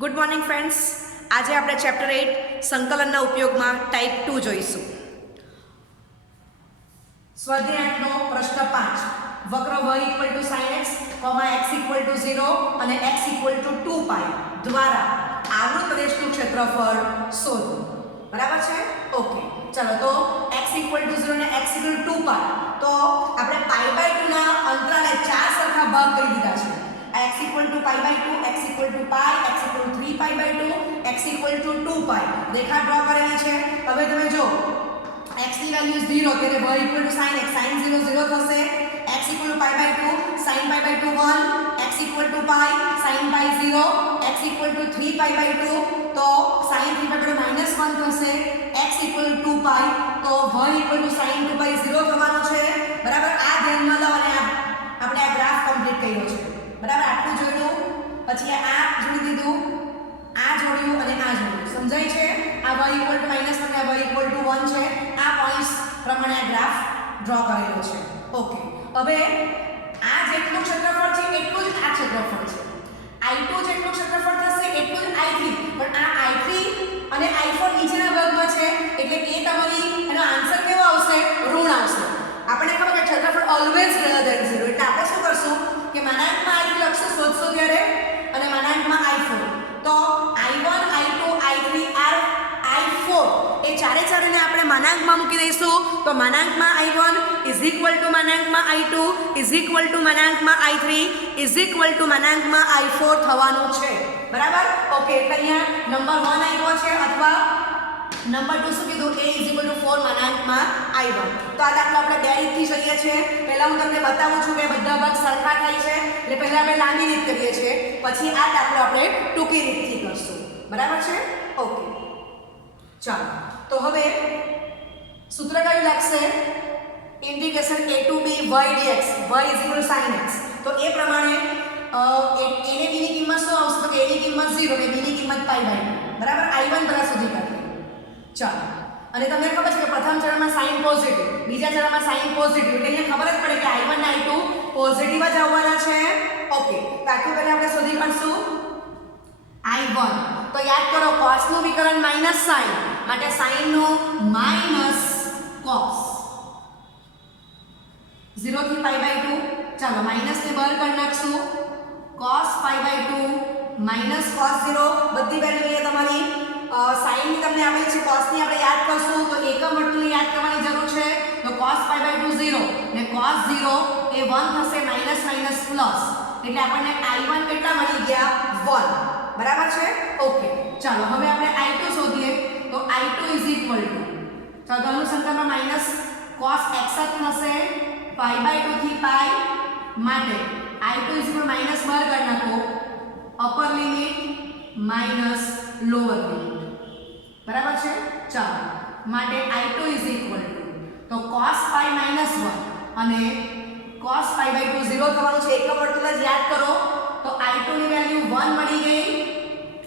Good morning friends. આજે આપણે chapter 8 સંકલનના ઉપયોગમાં ટાઈપ 2 જોઈશું. સ્વાધ્યાય 8નો પ્રશ્ન 5. વક્ર y sin x, x 0 અને x 2π દ્વારા આવૃત પ્રદેશનું ક્ષેત્રફળ શોધો. બરાબર છે? ઓકે, ચલો તો x 0 અને x 2π તો આપણે π/2 ના અંતરાલે ચાર સરખા ભાગ કરી દીધા છે. x = π/2, x = π, x 3π/2, x 2π રેખા ડ્રો કરેલી છે. હવે તમે જો x ની વેલ્યુ 0 ત્યારે y sin x, sin 0 0 થશે. x = π/2, sin π/2 1, x = π, sin π 0, x 3π/2 તો sin 3π/2 -1 થશે. x 2π તો y sin 2π 0 થવાનો છે. બરાબર, આ ધ્યાનમાં લો અને આપણે આ ગ્રાફ કમ્પ્લીટ કર્યો છે. બરાબર, આટલું જોયું, પછી આ જોડી દીધું, આ જોડ્યું અને આ જોડ્યું. સમજાય છે? આ y = -1 અને આ y = 1 છે. આ પોઈન્ટ્સ પ્રમાણે આ ગ્રાફ ડ્રો કરેલો છે. ઓકે, હવે આ જેટલું ક્ષેત્રફળ છે એટલું જ આ ક્ષેત્રફળ છે. I2 જેટલું ક્ષેત્રફળ થશે એટલું જ I3, પણ આ I3 અને I4 નીચેના ભાગમાં છે એટલે કે તમારી એનો આન્સર કેવો આવશે? ઋણ આવશે. આપણે ખબર કે ક્ષેત્રફળ ઓલવેઝ ગ્રેટર ધેન 0 એટલે આપણે શું કરશું કે માનાંકમાં I3 લખશું શોધશો ત્યારે અને માનાંકમાં I4 તો I1 I2 I3 I4 એ ચારે ચારેને આપણે માનાંકમાં મૂકી દઈશું તો માનાંકમાં I1 = માનાંકમાં I2 = માનાંકમાં I3 = માનાંકમાં I4 થવાનું છે. બરાબર, ઓકે, એટલે અહીંયા નંબર 1 આવ્યો છે અથવા નંબર 2 શું કીધું? a = 4 માનાંકમાં I1. તો આ દાખલો આપણે બે રીતથી કરીએ છીએ. પહેલા હું તમને બતાવું છું કે બધા ભાગ સરખા થાય છે એટલે પહેલા આપણે લાંબી રીત કરીએ છીએ, પછી આ દાખલો આપણે ટૂંકી રીતથી કરશું. બરાબર છે? ઓકે, ચાલો તો હવે સૂત્ર કયું લાગશે? Integration a to b y dx, y = sin x. તો એ પ્રમાણે a ને b ની કિંમત શું આવશે? તો કે a ની કિંમત 0 અને b ની કિંમત π/2. બરાબર, I1 પહેલા શોધી કાઢીએ. ચાલો, અને તમને ખબર છે કે પ્રથમ ચરણમાં સાઇન પોઝિટિવ, બીજા ચરણમાં સાઇન પોઝિટિવ એટલે અહીંયા ખબર જ પડે કે I1 અને I2 પોઝિટિવ જ આવવાના છે. ઓકે, તો આટલું પહેલા આપણે શોધી કાઢશું I1. તો યાદ કરો cos નું વિકલન માઈનસ sin માટે sin નું માઈનસ cos 0 થી π/2. ચાલો માઈનસ ને બહાર કાઢી નાખશું. cos π/2 માઈનસ cos 0 બધી વેલ્યુ અહીંયા તમારી sin ની તમને આપેલી છે, cos ની આપણે યાદ કરશું તો એકમ વર્તુળને યાદ કરવાની જરૂર છે. તો cos π/2 0 ને cos 0 એ 1 થશે માઈનસ માઈનસ પ્લસ એટલે આપણને I1 કેટલા મળી ગયા? 1. બરાબર છે? ઓકે, ચાલો હવે આપણે I2 શોધીએ. તો I2 = ચાલો અનુસંધાનમાં માઈનસ cos x થશે π/2 થી π માટે I2 માઈનસ બહાર કાઢી નાખો, upper limit minus lower limit. બરાબર છે? ચાલો માટે I2 તો cos π - 1 અને cos π/2 0 થવાનું છે. એકમ વર્તુળ જ યાદ કરો તો I2 ની વેલ્યુ 1 મળી ગઈ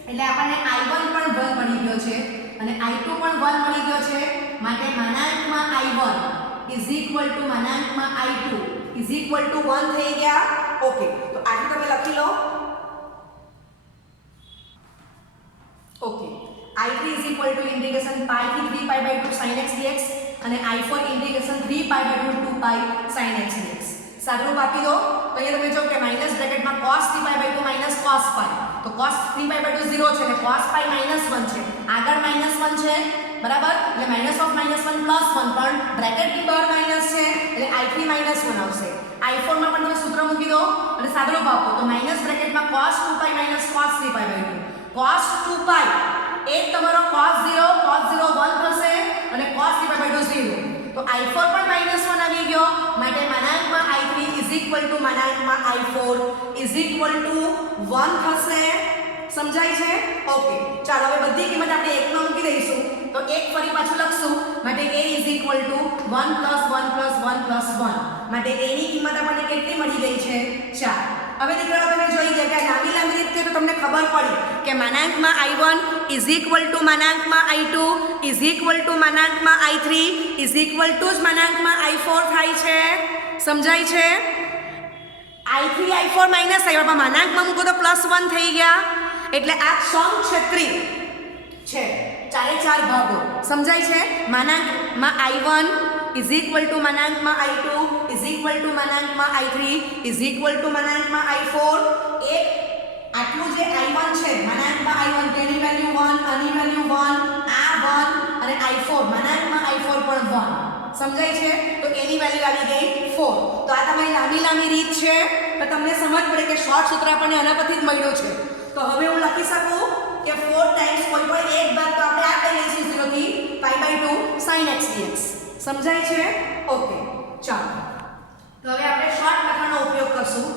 એટલે આપણને I1 પણ 1 મળી ગયો છે અને I2 પણ 1 મળી ગયો છે. માટે માનાંકમાં I1 = માનાંકમાં I2 = 1 થઈ ગયા. ઓકે, તો આને તમે લખી લો. ઓકે, I3 = ઇન્ટિગ્રેશન π થી 3π/2 sin x dx અને I4 integration 3π/2 2π sin x dx. સાદુરૂપ આપી દો તો અહીંયા તમે જો કે માઈનસ બ્રેકેટમાં cos 3π/2 માઈનસ cos π તો cos 3π/2 0 છે અને cos π -1 છે, આગળ -1 છે. બરાબર, એટલે -1 +1 પણ બ્રેકેટની બહાર માઈનસ છે એટલે I3 -1 આવશે. I4 માં પણ તમે સૂત્ર મૂકી દો અને સાદુરૂપ આપો તો માઈનસ બ્રેકેટમાં cos 2π cos 3π/2 cos 2π એ તમારો cos 0 1 થશે અને cos 3π/2 0 તો I4 પણ -1 આવી ગયો માટે માનાંકમાં I3 = માનાંકમાં I4 = 1 થશે. સમજાય છે? ઓકે, ચાલો હવે બધી કિંમત આપણે 1 માં મૂકી દઈશું તો 1 ફરી પાછું લખશું માટે a = 1 + 1 + 1 + 1 માટે a ની કિંમત આપણને કેટલી મળી ગઈ છે? 4. હવે દીકરાઓ તમે જોઈ ગયા કે લાંબી લાંબી રીતે તો તમને ખબર પડી કે માનાંકમાં I1 = માનાંકમાં I2 = માનાંકમાં I3 જ માનાંકમાં I4 થાય છે. સમજાય છે? I3 I4 માઈનસ આવ્યા પણ માનાંકમાં મૂકો તો +1 થઈ ગયા. એટલે આ સમક્ષેત્રી છે, ચારે ચાર ભાગો સમજાય છે. માનાંકમાં I1 ઇઝ ઇક્વલ ટુ માનાંકમાં I2 ઇઝ ઇક્વલ ટુ માનાંકમાં I3 ઇઝ ઇક્વલ ટુ માનાંકમાં I4. એક આટલું જે I1 છે માનાંકમાં I1 તેની વેલ્યુ 1, આની વેલ્યુ 1, આ 1 અને I4 માનાંકમાં I4 પણ 1. સમજાય છે? તો એની વેલ્યુ આવી ગઈ 4. તો આ તમારી લાંબી રીત છે, તો તમને સમજ પડે કે શોર્ટ સૂત્ર આપણને આના પરથી જ મળ્યું છે. તો હવે હું લખી શકું કે 4 ટાઈમ્સ કોઈ પણ એક ભાગ તો આપણે આ કરી લઈશું 0 થી π/2 sin x dx. સમજાય છે? ઓકે, ચાલો. તો હવે આપણે શોર્ટ મેથડનો ઉપયોગ કરશું.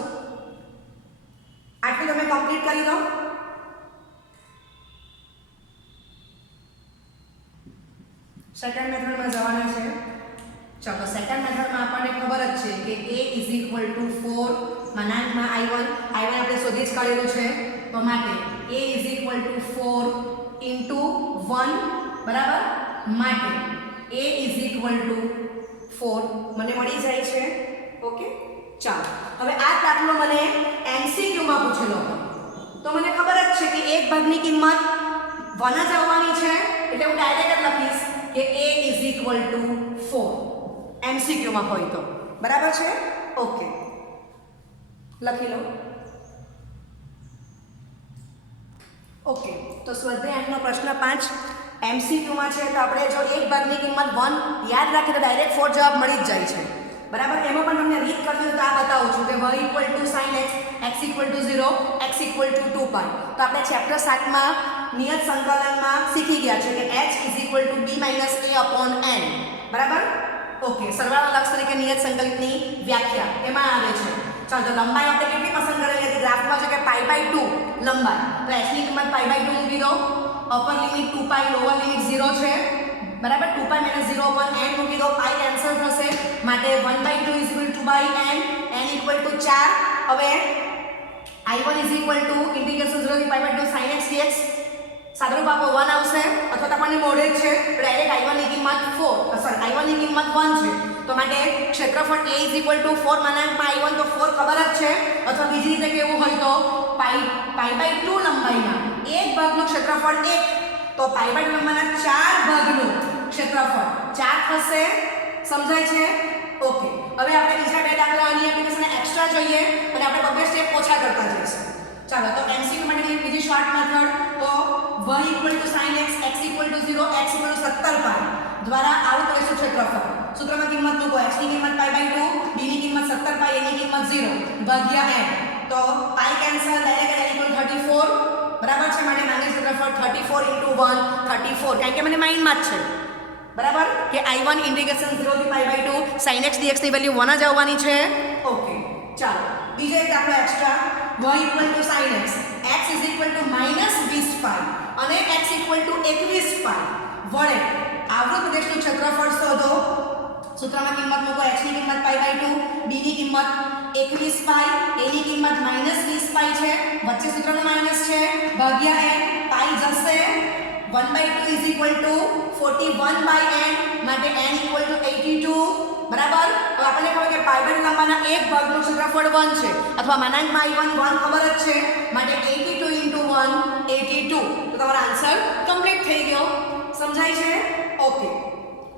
આટલું તમે કમ્પ્લીટ કરી દો. સેકન્ડ મેથડમાં જવાના છે. ચાલો, સેકન્ડ મેથડમાં આપણને ખબર જ છે કે a ઇઝ ઇક્વલ ટુ 4 માનાંકમાં I1 આપણે શોધી જ કાઢેલું છે. તો માટે a is equal to 4 into 1 બરાબર. માટે a ઇઝ ઇક્વલ ટુ 4 મને મળી જાય છે. ઓકે, ચાલો. હવે આ દાખલો મને MCQ માં પૂછેલો તો મને ખબર જ છે કે એક ભાગની કિંમત 1 જ આવવાની છે, એટલે હું ડાયરેક્ટ જ લખીશ કે a is equal to 4 MCQ માં હોય તો. બરાબર છે? ઓકે, લખી લો. ઓકે, તો સ્વાધ્યાયનો પ્રશ્ન 5 MCQ માં છે. તો આપણે જો એક ભાગની કિંમત 1 યાદ રાખીએ તો ડાયરેક્ટ 4 જવાબ મળી જ જાય છે. બરાબર. એમાં પણ તમને રીત કરવી હોય તો આ બતાવું છું કે y equal to sin x, x equal to 0, x equal to 2π. તો આપણે ચેપ્ટર 7 માં નિયત સંકલનમાં શીખી ગયા છે કે h is equal to b minus a upon n. બરાબર. ઓકે, સરવાળા લક્ષ તરીકે નિયત સંકલિતની વ્યાખ્યા એમાં આવે છે. ચાલો, તો લંબાઈ આપણે કેટલી પસંદ કરેલી હતી ગ્રાફમાં છે કે π/2 લંબાઈ. તો h ની કિંમત π/2 મૂકી દો. અપર લિમિટ 2π, લોઅર લિમિટ 0 છે. બરાબર. 2π - 0 પર n મૂકી દો. π કેન્સલ થશે માટે 1/2 is equal two n, n equal to 4. હવે I1 is equal to integration 0 થી π/2 sin x dx. સાદરૂપ આપો 1 આવશે અથવા તો આપણને મોડે છે ડાયરેક્ટ I1 ની કિંમત 4 સોરી I1 ની કિંમત 1 છે. તો માટે ક્ષેત્રફળ a ઇઝ ઇક્વલ ટુ 4 માનાંકમાં I1 તો 4 ખબર જ છે. અથવા બીજી રીતે કેવું હોય તો π/2 લંબાઈના એક ભાગનું ક્ષેત્રફળ 1, તો π/2 લંબાઈના 4 ભાગનું ક્ષેત્રફળ 4 થશે. સમજાય છે? ઓકે, હવે આપણે બીજા બે દાખલા આની એપ્લિકેશન એક્સ્ટ્રા જોઈએ અને આપણે બબે સ્ટેપ ઓછા કરતા જઈશું. ચાલો, તો MCQ માટેની બીજી શોર્ટ મેથડ તો y equal to sin x, x equal to 0, x equal to 17π દ્વારા આવું કરીશું ક્ષેત્રફળ. સૂત્રમાં કિંમત મૂકો. h ની કિંમત π/2, b ની કિંમત 17π, a ની કિંમત 0 ભાગ્યા n. તો π કેન્સલ, ડાયરેક્ટ n ઇક્વલ 34. બરાબર છે. માટે માન્ય ક્ષેત્રફળ 34 * 1 34, કારણ કે મને માઇનમાં જ છે. બરાબર કે I1 ઇન્ટિગ્રેશન 0 થી π/2 sin x dx ની વેલ્યુ 1 જ આવવાની છે. ઓકે, ચાલો બીજો એક દાખલો extra. y equal to sin x, x is equal to -20π અને x ઇક્વલ ટુ 21π વડે આવૃત પ્રદેશનું ક્ષેત્રફળ શોધો. સૂત્રમાં કિંમત મૂકો. h ની કિંમત π/2, b ની કિંમત 21π, a ની કિંમત -20π છે. વચ્ચે સૂત્રમાં માઈનસ છે ભાગ્યા n. π જશે. 1/2 ઇઝ ઇક્વલ ટુ 41/n માટે n ઇક્વલ ટુ 82. બરાબર. તો આપણને ખબર કે π/2 લંબાઈના એક ભાગનું ક્ષેત્રફળ 1 છે અથવા માનાંકમાં I1 1 ખબર જ છે. માટે 82 * 1 82. તો તમારો આન્સર કમ્પ્લીટ થઈ ગયો. સમજાય છે? ઓકે,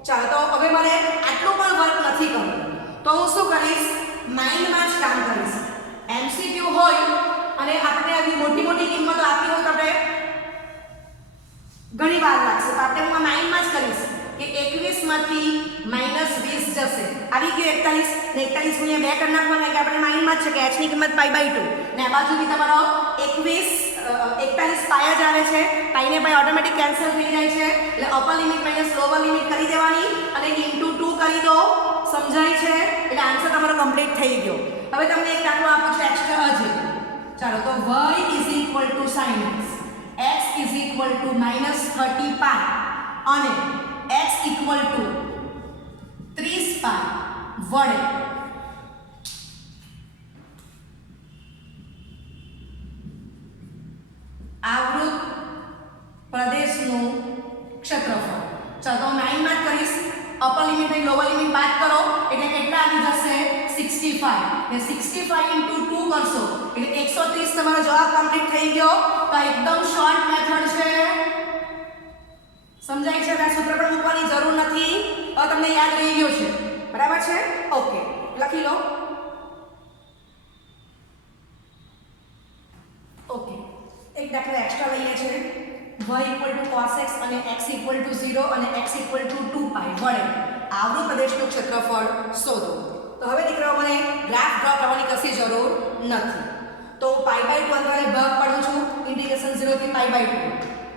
ચાલો. તો હવે મારે આટલું પણ વર્ક નથી કરવું, તો હું શું કરીશ? માઇન્ડમાં જ કામ કરીશ. MCQ હોય અને આપણે આવી મોટી કિંમતો આપી હોય તો આપણે ઘણી વાર લાગશે. તો આપણે હું માઇન્ડમાં જ કરીશ કે 21 માંથી -20 જશે. આવી ગયું 41 ને 41 × 2 કરી નાખવાના કે આપણે માઇન્ડમાં જ છે કે h ની કિંમત π/2 ને આ બાજુથી તમારો 41 પાય જ આવે છે. પાઈ ને પાઈ ઓટોમેટિક કેન્સલ થઈ જાય છે. એટલે upper limit minus lower limit કરી દેવાની અને ઇન્ટુ 2 કરી દો. સમજાય છે? એટલે આન્સર તમારો કમ્પ્લીટ થઈ ગયો. હવે તમને એક દાખલો આપું છું એક્સ્ટ્રા હજી. ચાલો, તો y is equal to sin x, x is equal to -30π અને x ઇક્વલ ટુ 30π વડે આવૃત પ્રદેશનું ક્ષેત્રફળ. ચાલો, તો 9 બાદ કરીશ. અપર લિમિટ અને લોઅર લિમિટ બાદ કરો એટલે કેટલા આવી જશે? 65 ને 65 * 2 કરશો એટલે 130 તમારો જવાબ કમ્પ્લીટ થઈ ગયો. તો એકદમ શોર્ટ મેથડ છે, સમજાય છે? આ સૂત્ર પણ મૂકવાની જરૂર નથી, હવે તમને યાદ રહી ગયું છે, બરાબર છે? ઓકે, લખી લો. ઓકે, એક દાખલો એક્સ્ટ્રા લઈએ છે. y cos x અને x 0 અને x 2π વડે આવૃત પ્રદેશનું ક્ષેત્રફળ શોધો. તો હવે દીકરાઓ મને ગ્રાફ ડ્રો કરવાની કશી જરૂર નથી. તો π/2 અંતરાલે ભાગ પાડું છું, ઇન્ટિગ્રેશન 0 થી π/2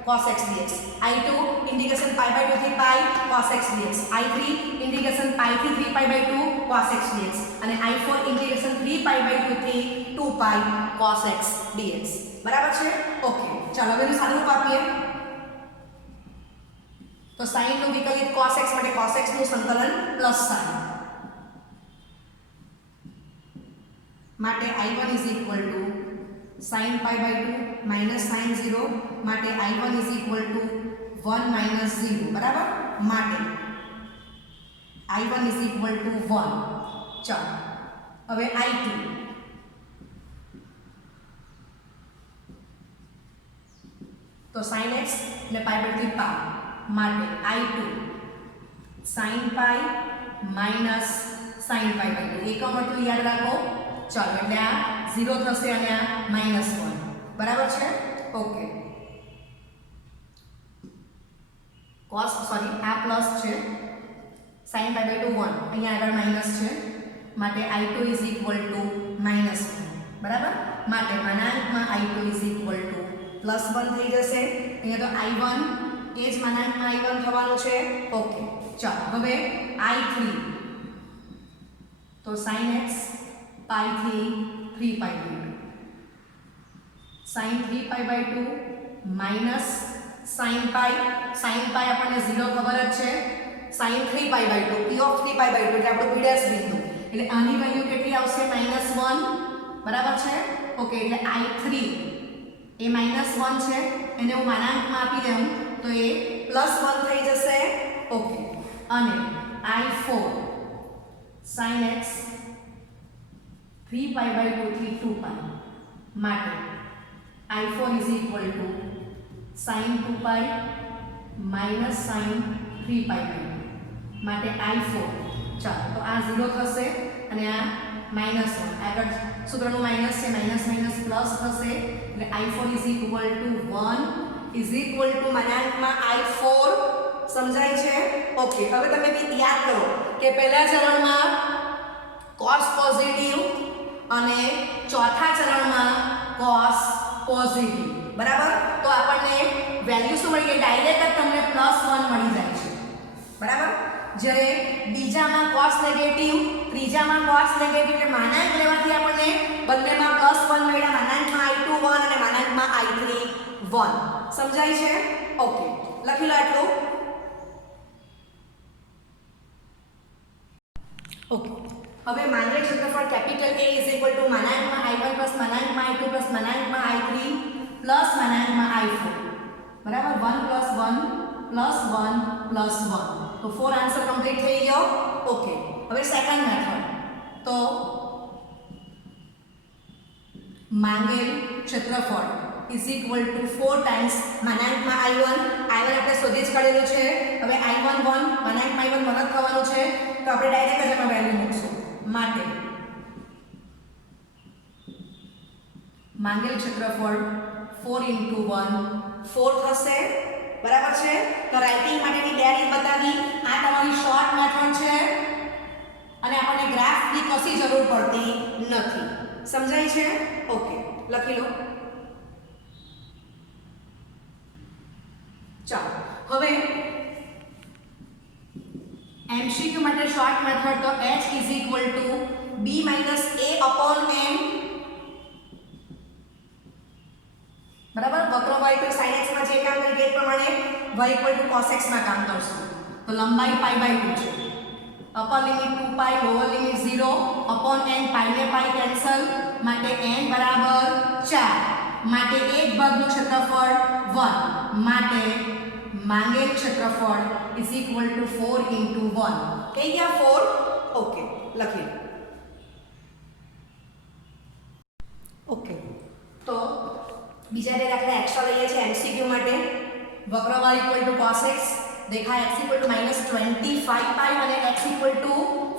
cos x dx, I2 integration π/2 થી π cos x dx, I3 integration π થી 3π/2 cos x dx અને I4 ઇન્ટિગ્રેશન 3π/2 થી 2π cos x dx. બરાબર છે? ઓકે, ચાલો હવે સાદું રૂપ આપીએ. તો sin નું વિકલિત cos x માટે cos x નું સંકલન પ્લસ sin માટે I1 sin π/2 minus sin 0 માટે I1 1 minus 0, બરાબર? માટે I1 1. ચાલો હવે I2 તો sin x ને π/3 π માટે I2 sin π minus sin π/2. એકમ વર્તુળ યાદ રાખો. ચાલો એટલે આ 0 થશે અને આ -1, બરાબર છે? ઓકે, આ પ્લસ છે, sin π/2 1, અહીંયા આગળ માઈનસ છે માટે I2 -1, બરાબર? માટે માનાંકમાં I2 +1 થઈ જશે. અહીંયા તો I1 એ જ માનાંકમાં I1 થવાનું છે. ઓકે, ચાલો હવે I3 તો sin x π થી 3π/2 sin 3π/2 minus sin π આપણને 0 ખબર જ છે, sin 3π/2 p of 3π/2 એટલે આપણું p' બિંદુ, એટલે આની વેલ્યુ કેટલી આવશે? -1, બરાબર છે? ઓકે, એટલે I3 એ -1 છે, એને હું માનાંકમાં આપી દઉં તો એ +1 થઈ જશે. ઓકે, અને I4 sin x 3π/2 થી 2π માટે I4 sin 2π minus sin 3π/2 માટે I4. ચાલો તો આ 0 થશે અને આ -1, આગળ સૂત્રનું માઈનસ છે, માઈનસ પ્લસ થશે એટલે I4 1 માનાંકમાં I4. સમજાય છે? ઓકે, હવે તમે યાદ કરો કે પહેલા ચરણમાં cos પોઝિટિવ અને ચોથા ચરણમાં cos પોઝિટિવ, બરાબર? તો આપણને વેલ્યુ શું મળી ગઈ? ડાયરેક્ટ જ તમને +1 મળી જાય છે, બરાબર? જ્યારે બીજામાં cos નેગેટિવ, ત્રીજામાં cos નેગેટિવ, એટલે માનાંક લેવાથી આપણને બંનેમાં +1 મળ્યા, માનાંકમાં I2 1 અને માનાંકમાં I3 1. સમજાય છે? ઓકે, લખી લો આટલું. ઓકે, હવે માંગેલ ક્ષેત્રફળ કેપિટલ A માનાંકમાં I1 પ્લસ માનાંકમાં I2 પ્લસ માનાંકમાં I3 પ્લસ માનાંકમાં I4, બરાબર? 1 + 1 + 1 તો 4 આન્સર કમ્પ્લીટ થઈ ગયો. ઓકે, હવે સેકન્ડ મેથડ. તો માંગેલ ક્ષેત્રફળ = 4 ટાઈમ્સ માનાંકમાં I1 આપણે શોધી જ કાઢેલું છે. હવે I1 1 માનાંકમાં I1 1 જ થવાનું છે, તો આપણે ડાયરેક્ટ જ એમાં વેલ્યુ મૂકશું. માટે માંગેલ ક્ષેત્રફળ 4 × 1 4 થશે, બરાબર છે? તો રાઇટિંગ માટેની બે રીત બતાવી. આ તમારી શોર્ટ મેથડ છે અને આપણને ગ્રાફની કશી જરૂર પડતી નથી. સમજાય છે? ઓકે, લખી લો. ચાલો હવે MCQ માટે શોર્ટ મેથડ. તો h = b - a/n, બરાબર? વક્ર y પર sin x માં જે કામ કરીએ એ પ્રમાણે y = cos x માં કામ કરશું. તો લંબાઈ π/2 છે, upper limit 2π, lower limit 0 /n, π ને π કેન્સલ માટે n = 4 માટે એક ભાગનું ક્ષેત્રફળ 1 માટે માંગેલ ક્ષેત્રફળ = 4 × 1. થઈ ગયા 4. ઓકે, લખી લો. ઓકે, તો બીજા બે દાખલા એક્સ્ટ્રા લઈએ છીએ એમસીક્યુ માટે. વક્ર y equal two cos x દેખાય x ઇક્વલ ટુ -25 પાઈ અને x ઇક્વલ ટુ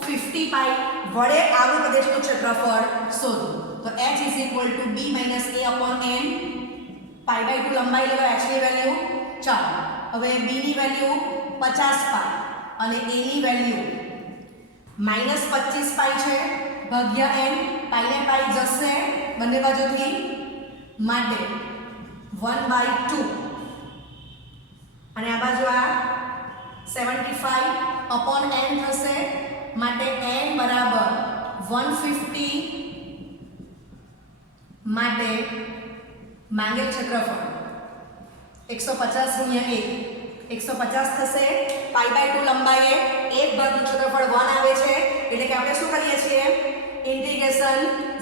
50 પાઈ વડે આવૃત પ્રદેશનું ક્ષેત્રફળ શોધો. તો h is equal to b minus a upon n pi by 2 લંબાઈ લેવો h ની વેલ્યુ. ચાલો હવે b ની વેલ્યુ 50 પાઈ અને a ની વેલ્યુ -25 પાઈ છે ભાગ્યા n પાઈ ને પાઈ જશે બંને બાજુથી માટે 1/2 અને આ બાજુ આ 75 અપોન n થશે માટે n બરાબર 150 માટે માંગેલ ક્ષેત્રફળ 150 ગુણ્યા 1 150 થશે પાઈ બાય 2 લંબાઈએ એક ભાગનું ક્ષેત્રફળ 1 આવે છે એટલે કે આપણે શું કરીએ છીએ ઇન્ટિગ્રેશન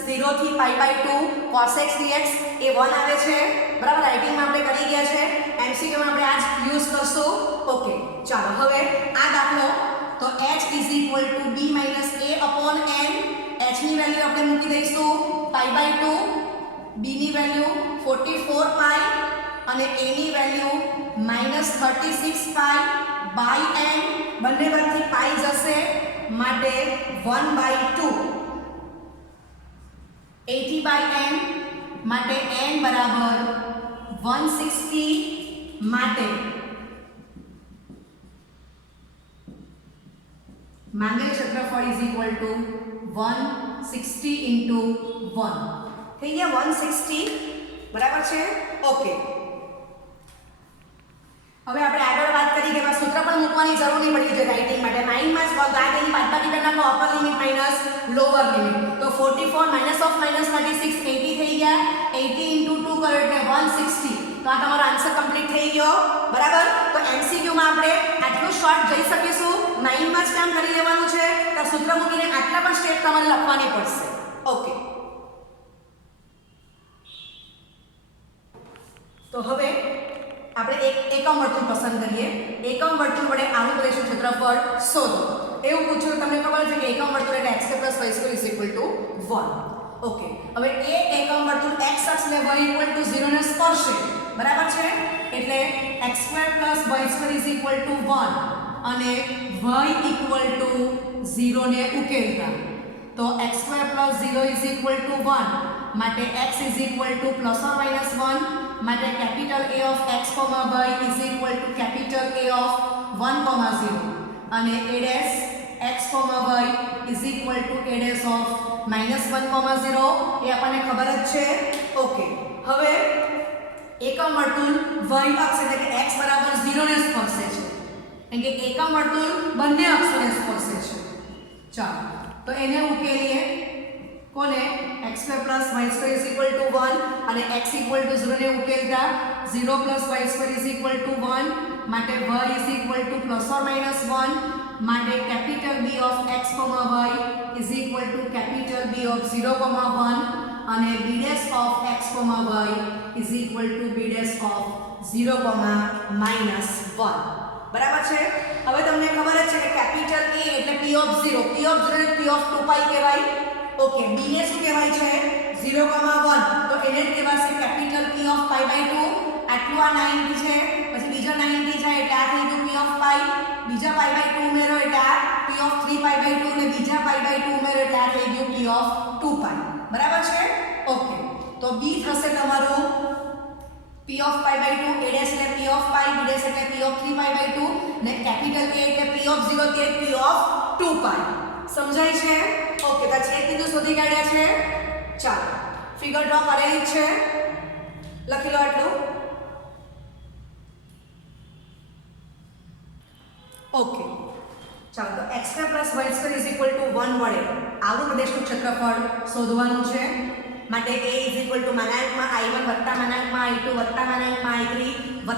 0 થી pi by 2 cos x dx એ 1 આવે છે બરાબર. રાઇટિંગમાં આપણે કરી ગયા છે એમસીક્યુ માં આપણે આજ યુઝ કરશું. ઓકે ચાલો હવે આ દાખલો તો h is equal to b minus a upon n h ની વેલ્યુ આપણે મૂકી દઈશું પાઈ બાય 2 b ની વેલ્યુ 44 પાઈ અને a ની વેલ્યુ -36 પાઈ બાય n બંને બાજુથી પાઈ જશે માટે 1/2 80 બાય n માટે n બરાબર 160 માટે માંગેલ ક્ષેત્રફળ ઇઝ ઇક્વલ ટુ 160 ઇન્ટુ 1 થઈ ગયા 160 બરાબર છે. ઓકે હવે આપણે આગળ વાત કરી કે સૂત્ર પણ મૂકવાની જરૂર નહીં પડી છે રાઇટિંગ માટે. માઇન્ડમાં જ ફક્ત આ તેની બાદબાકી કરી નાખો upper limit minus lower limit. તો 44 માઇનસ ઓફ -36 80 થઈ ગયા 80 ઇન્ટુ 2 કરો એટલે 160. તો આ તમારો આન્સર કમ્પ્લીટ થઈ ગયો બરાબર. તો એમસીક્યુ માં આપણે આટલું શોર્ટ જઈ શકીશું. માઇન્ડમાં જ કામ કરી લેવાનું છે તો સૂત્ર મૂકીને આટલા પણ સ્ટેપ તમારે લખવાની પડશે. ઓકે તો હવે આપણે એક એકમ વર્તુળ પસંદ કરીએ. એકમ વર્તુળ વડે આવૃત પ્રદેશનું ક્ષેત્રફળ શોધો. એવું પૂછ્યું તમને ખબર છે કે એકમ વર્તુળ એટલે x² + y² = 1. ઓકે હવે એ એકમ વર્તુળ x અક્ષ ને y = 0 ને સ્પર્શે બરાબર છે એટલે x² + y² = 1 અને y = 0 ને ઉકેલતા તો x² + 0 = 1 માટે x = ±1 માટે capital A of x, y is equal to capital A of 1, 0 અને A dash x, y is equal to A dash of -1, 0 એ આપણને ખબર જ છે. ઓકે હવે એકમ વર્તુળ y અક્ષ એટલે કે x બરાબર 0 ને સ્પર્શે છે એટલે કે એકમ વર્તુળ બંને અક્ષોને સ્પર્શે છે. ચાલો તો એને ઉકેલીએ કોને x² + y² = 1 અને x = 0 ને ઉકેલતા 0 + y² = 1 માટે y = ±1 માટે capital B of x, y is equal to capital B of 0, 1 અને B dash of x, y is equal to B dash of 0, -1 બરાબર છે. હવે તમને ખબર જ છે કે કેપિટલ A એટલે P of 0 એટલે P of 2π કહેવાય. ઓકે b ને શું કહેવાય છે 0, 1 તો એને જ કહેવાશે કેપિટલ P of π/2. આટલું આ 90 છે પછી બીજો 90 જાય એટલે આ થઈ ગયું P of π બીજા π/2 ઉમેરો એટલે આ P of 3π/2 ને બીજા π/2 ઉમેરો એટલે આ થઈ ગયું P of 2π બરાબર છે. ઓકે તો b થશે તમારું P of π/2 a dash એટલે P of π b dash એટલે P of 3π/2 ને કેપિટલ A એટલે P of 0 કે P of 2π સમજાય છે. ઓકે તો છેદ બિંદુ શોધી કાઢ્યા છે. ચાલો ફિગર ડ્રો કરેલી છે લખી લો આટલું. ઓકે ચાલો તો x² + y² = 1 વડે આવૃત પ્રદેશનું ક્ષેત્રફળ શોધવાનું છે માટે a = I1 + I2 + I3 +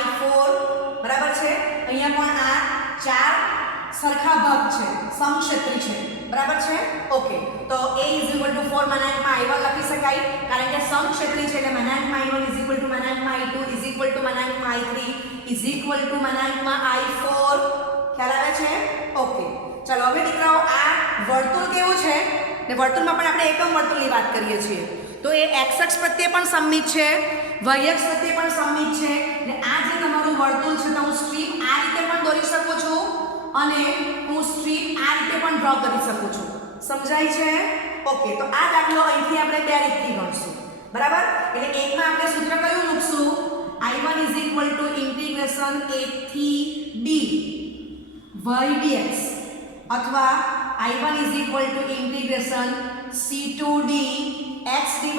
I4 બરાબર છે. અહીંયા પણ આ ચાર સરખા ભાગ છે સમક્ષેત્રી છે બરાબર છે. ઓકે તો a = 4 I1 લખી શકાય કારણ કે સમક્ષેત્રી છે એટલે I1 = I2 = I3 = I4 ખ્યાલ આવે છે. ઓકે ચાલો હવે દીકરાઓ આ વર્તુળ કેવું છે ને વર્તુળમાં પણ આપણે એકમ વર્તુળની વાત કરીએ છીએ તો એ x અક્ષ પ્રત્યે પણ સમમિત છે, y અક્ષ પ્રત્યે પણ સમમિત છે. ને આ જે તમારું વર્તુળ છે તો હું સ્ટ્રીપ આ રીતે પણ દોરી શકું છું અને હું સ્ટ્રીપ આ રીતે પણ ડ્રો કરી શકું છું. સમજાય છે? ઓકે, તો આ દાખલો અહીંથી આપણે બે રીતથી ગણશું. બરાબર? એટલે એકમાં આપણે સૂત્ર કયું મૂકશું? I1 ઇન્ટિગ્રેશન a થી b y dx અથવા I1 integration c to d x dy.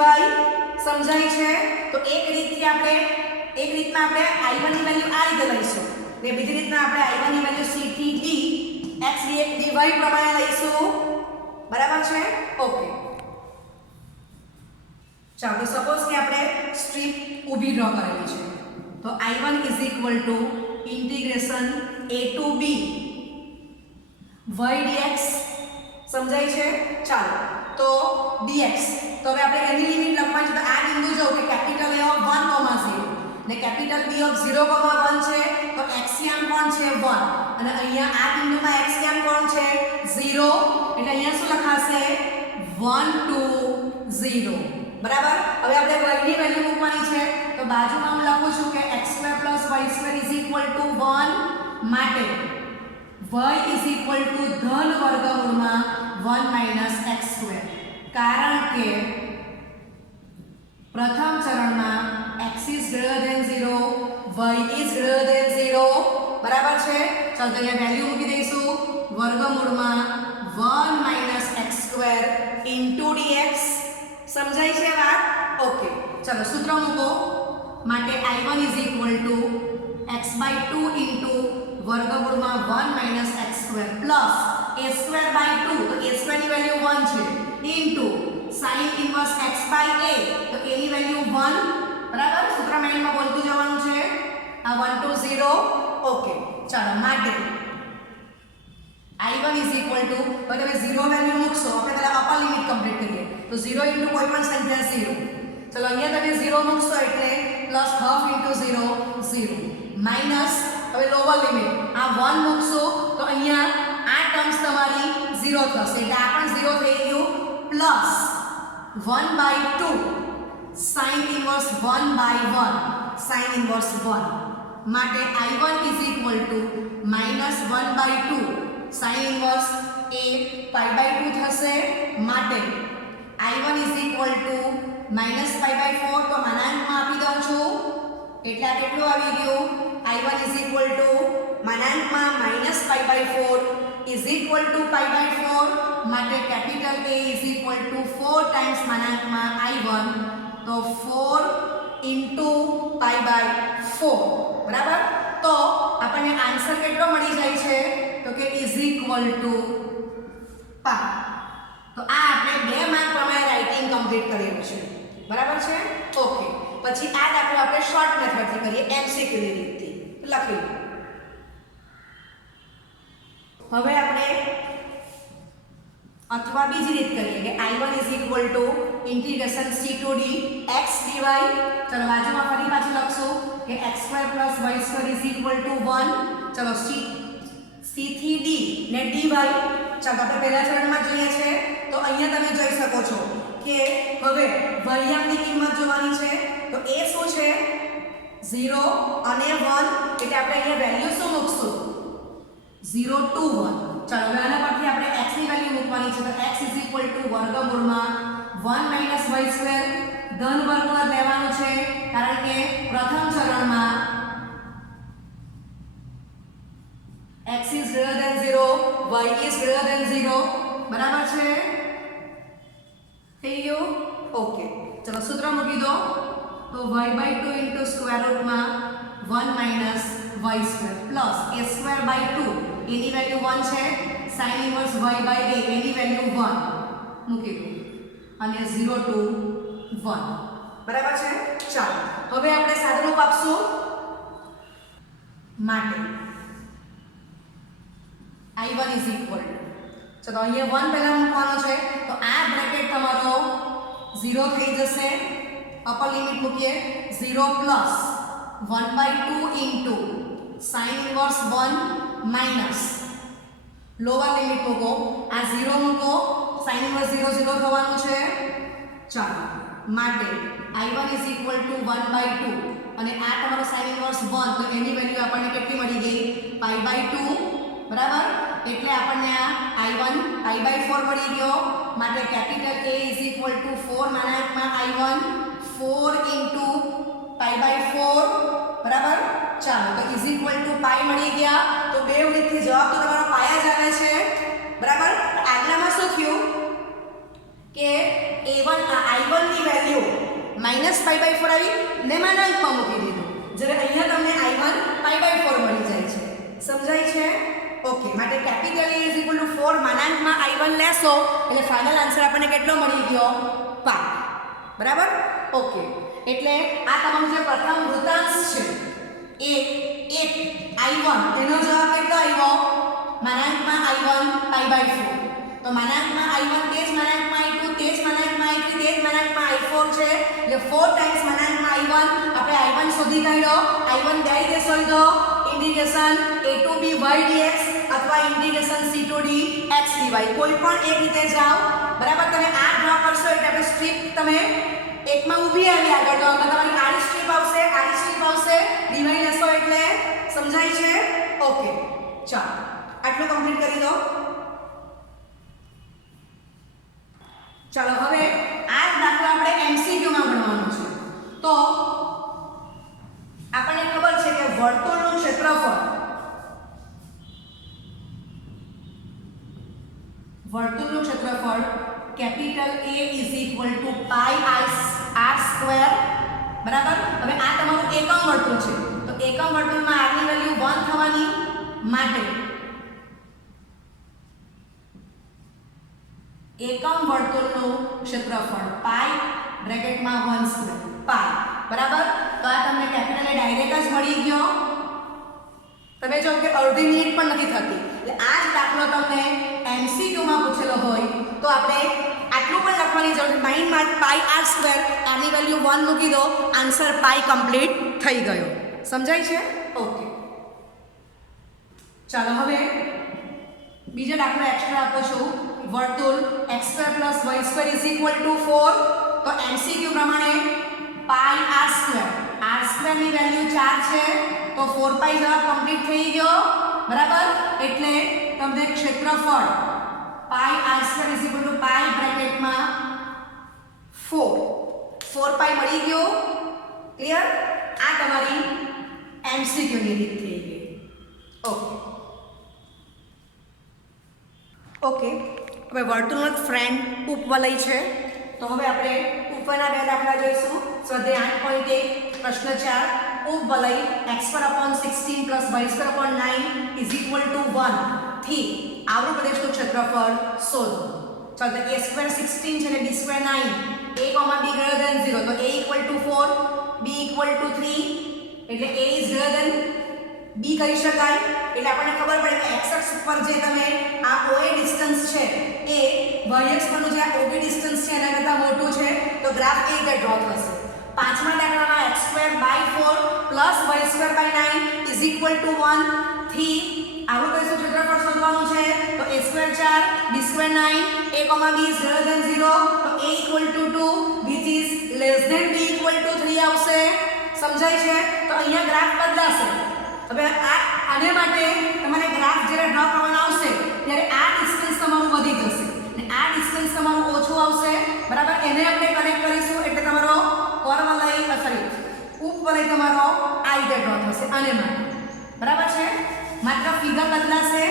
સમજાય છે? તો એક રીતમાં આપણે I1 ની વેલ્યુ આ રીતે લઈશું ને બીજી રીતના આપણે I1 ની વેલ્યુ c થી d x dy પ્રમાણે લઈશું. બરાબર છે? ઓકે, ચાલો સપોઝ કે આપણે સ્ટ્રીપ ઊભી ડ્રો કરેલી છે તો I1 integration a to b y dx. સમજાય છે? ચાલો તો dx, તો હવે આપણે એની લિમિટ લખવાની છે. તો આ બિંદુ જો કે કેપિટલ A ઓફ 1, 0 ને કેપિટલ B ઓફ 0, 1 છે તો એક્સિયમ કોણ છે? 1. અને અહીંયા આ બિંદુમાં એક્સિયમ કોણ છે? 0. એટલે અહીંયા શું લખાશે? 1 to 0. બરાબર? હવે આપણે y ની વેલ્યુ મૂકવાની છે તો બાજુમાં હું લખું છું કે x2 y2 1 માટે y ધન વર્ગમૂળમાં 1 - x2. કારણ કે પ્રથમ ચરણમાં x is greater than 0, y is greater than 0. બરાબર છે? ચાલો તો અહીંયા વેલ્યુ મૂકી દઈશું વર્ગમૂળમાં 1 - x2 into dx. સમજાય છે વાત? ઓકે, ચલો સૂત્ર મૂકો. માટે I1 x/2 into વર્ગમૂળમાં 1 - x2 પ્લસ a²/2, તો a² ની વેલ્યુ 1 છે, ઇન્ટુ sin ઇન્વર્સ x/a, તો a ની વેલ્યુ 1. બરાબર? સૂત્ર માઇન્ડમાં બોલતું જવાનું છે. આ 1 to 0. ઓકે, ચાલો માટે I1 હવે તમે 0 વેલ્યુ મૂકશો. આપણે પહેલા અપર લિમિટ કમ્પ્લીટ કરીએ તો 0 ઇન્ટુ કોઈ પણ સંખ્યા 0. ચલો અહીંયા તમે 0 મૂકશો એટલે પ્લસ હાફ ઇન્ટુ 0 0 માઈનસ હવે લોઅર લિમિટ આ 1 મૂકશો તો અહીંયા આ ટર્મ્સ તમારી 0 થશે એટલે આ પણ 0 થઈ ગયું plus 1/2 sin inverse 1/1 sin inverse 1 માટે I1 -1/2 sin inverse a pi/2 થશે. માટે I1 -pi/4 તો માનાંકમાં આપી દઉં છું એટલે આ કેટલું આવી ગયું? I1 માનાંકમાં -pi/4 pi/4 માટે કેપિટલ A 4 ટાઈમ્સ માનાંકમાં I1 તો 4 pi/4. બરાબર? તો આપણને આન્સર કેટલો મળી જાય છે? તો કે pi. તો આ આપણે 2 માર્ક પ્રમાણે રાઇટિંગ કમ્પ્લીટ કરેલું છે. બરાબર છે? ઓકે, પછી આ દાખલો આપણે શોર્ટ મેથડથી કરીએ, MCQ ની રીતથી. લખી લો. હવે આપણે અથવા બીજી રીત કરીએ કે I1 integration c to d x dy. ચલો બાજુમાં ફરી પાછું લખશું કે x² + y² 1. ચલો c થી d ને dy. ચાલો આપણે પહેલા ચરણમાં જોઈએ છે તો અહીંયા તમે જોઈ શકો છો કે હવે વરિયામની કિંમત જોવાની છે તો a શું છે? 0 અને 1 એટલે આપણે અહીંયા વેલ્યુ શું મૂકશું? 0 to 1. ચાલો હવે આના પરથી આપણે x ની વેલ્યુ મૂકવાની છે તો x વર્ગમૂળમાં 1 - y² ધન વર્ગમૂળ લેવાનું છે કારણ કે પ્રથમ ચરણમાં x is greater than 0, y is greater than 0. બરાબર છે? થઈ ગયું? ઓકે, ચલો સૂત્ર મૂકી દો તો y/2 into સ્ક્વેર રૂટમાં 1 - y² પ્લસ a²/2 એની વેલ્યુ 1 છે, sin ઇન્વર્સ y/a એની વેલ્યુ 1 મૂકી દો અને 0 to 1. બરાબર છે? ચાલો હવે આપણે સાદુરૂપ આપશું. માટે I1 ચલો અહીંયા 1 પહેલા મૂકવાનો છે તો આ બ્રેકેટ તમારો 0 થઈ જશે. અપર લિમિટ મૂકીએ 0 plus 1/2 into sin inverse 1 minus lower limit મૂકો આ 0 મૂકો sin ઇન્વર્સ 0 0 થવાનું છે. ચાલો માટે I1 = 1/2 અને આ તમારો sin ઇન્વર્સ 1 તો એની વેલ્યુ આપણને કેટલી મળી ગઈ π/2 બરાબર એટલે આપણને આ I1 π/4 મળી ગયો માટે કેપિટલ A = 4 માનાંકમાં I1 4 π/4 બરાબર ચાલો તો = π મળી ગયા તો બે રીતથી જવાબ તો તમારો પાયા જ આવે છે બરાબર આગલામાં શું થયું કે A1 I1 ની વેલ્યુ -π/4 આવી ને માનાંકમાં મૂકી દીધું જ્યારે અહીંયા તમને I1 π/4 મળી જાય છે સમજાય છે ઓકે માટે કેપિટલ A = 4 માનાંકમાં I1 લેશો એટલે ફાઇનલ આન્સર આપણને કેટલો મળી ગયો π બરાબર ઓકે એટલે આ તમારું જે પ્રથમ વૃત્તાંશ છે એ 1 I1 એનો જવાબ કેટલો આવ્યો માનાંકમાં I1 π/4 તો માનાંકમાં I1 તે જ માનાંકમાં I2 તે જ માનાંકમાં I3 તે જ માનાંકમાં I4 છે એટલે 4 ટાઈમ્સ માનાંકમાં I1 આપણે I1 શોધી કાઢ્યો I1 દઈ દેશો તો integration a to b y dx અથવા integration c to d x dy કોઈ પણ એક રીતે જાઓ બરાબર તમે આ ડ્રો કરશો એટલે આપણે સ્ટ્રીપ તમે એકમાં ઊભી આવી આગળ તો તમારી આડી સ્ટ્રીપ આવશે dy લેશો એટલે સમજાય છે ઓકે ચાલો આટલું કમ્પ્લીટ કરી દો ચાલો હવે આ દાખલો આપણે MCQ માં ગણવાનો છે તો આપણને ખબર છે કે વર્તુળનું ક્ષેત્રફળ કેપિટલ A = πr² બરાબર હવે આ તમારું એકમ વર્તુળ છે તો એકમ વર્તુળમાં r ની વેલ્યુ 1 થવાની માટે એકમ વર્તુળનું ક્ષેત્રફળ π (1² π બરાબર તો આ તમને કેપિટલ A ડાયરેક્ટ જ મળી ગયો તમે જો કે અડધી મિનિટ પણ નથી થતી એટલે આ જ દાખલો તમને MCQ માં પૂછેલો હોય તો આપણે આટલું પણ લખવાની જરૂર 9 માં πr² આની વેલ્યુ 1 મૂકી દો આન્સર π કમ્પ્લીટ થઈ ગયો સમજાય છે ઓકે ચાલો હવે બીજો દાખલો એક્સ્ટ્રા આપો છું વર્તુળ x² + y² = 4 તો MCQ પ્રમાણે πr² r² ની વેલ્યુ 4 છે તો 4π જવાબ કમ્પ્લીટ થઈ ગયો બરાબર એટલે તમને ક્ષેત્રફળ πr² = π બ્રેકેટમાં 4π મળી ગયો ક્લિયર આ તમારી MCQ ની રીત થઈ ગઈ ઓકે હવે વર્તુળનો ફ્રેન્ડ ઉપવલય છે તો હવે આપણે ઉપરના બે દાખલા જોઈશું સ્વાધ્યાય 8.1 પ્રશ્ન 4 ઉપવલય x² + y² = 1 થી આવૃત પ્રદેશનું ક્ષેત્રફળ શોધો ચાલો તો a² 16 છે અને b² 9 a, b > 0 તો a = 4 b = 3 એટલે a b કહી શકાય એટલે આપણને ખબર પડે કે x અક્ષ પર જે તમે આ OA ડિસ્ટન્સ છે એ y અક્ષ પરનું જે OB ડિસ્ટન્સ છે એના કરતાં મોટું છે તો ગ્રાફ એ રીતે ડ્રો થશે પાંચમા દાખલામાં x²/4 + y²/9 = 1 થી આવૃત પ્રદેશનું ક્ષેત્રફળ શોધવાનું છે તો a² 4 b² 9 a, b > 0 તો a = 2 which is less than b = 3 આવશે સમજાય છે તો અહીંયા ગ્રાફ બદલાશે હવે આને માટે તમારે ગ્રાફ જ્યારે ડ્રો કરવાનો આવશે ત્યારે આ ડિસ્ટન્સ તમારું વધી જશે અને આ ડિસ્ટન્સ તમારું ઓછું આવશે બરાબર એને આપણે કનેક્ટ કરીશું એટલે તમારો ઉપવલય તમારો આ રીતે ડ્રો થશે આને માટે બરાબર છે માત્ર ફિગર બદલાશે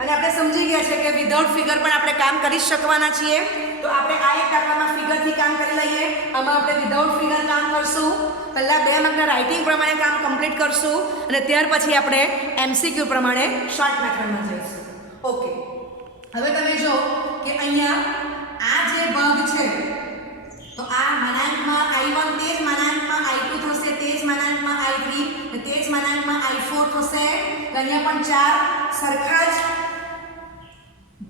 અને આપણે સમજી ગયા છે કે વિધાઉટ ફિગર પણ આપણે કામ કરી શકવાના છીએ તો આપણે આ એક દાખલામાં ફિગરથી કામ કરી લઈએ આમાં આપણે વિધાઉટ ફિગર કામ કરશું પહેલા 2 માર્કના રાઇટિંગ પ્રમાણે કામ કમ્પ્લીટ કરશું અને ત્યાર પછી આપણે MCQ પ્રમાણે શોર્ટ મેથડમાં જઈશું ઓકે હવે તમે જો કે અહીંયા આ જે ભાગ છે તો આ માનાંકમાં I1 તે જ માનાંકમાં I2 થશે તે જ માનાંકમાં I3 અને તે જ માનાંકમાં I4 થશે અહીંયા પણ 4 સરખા જ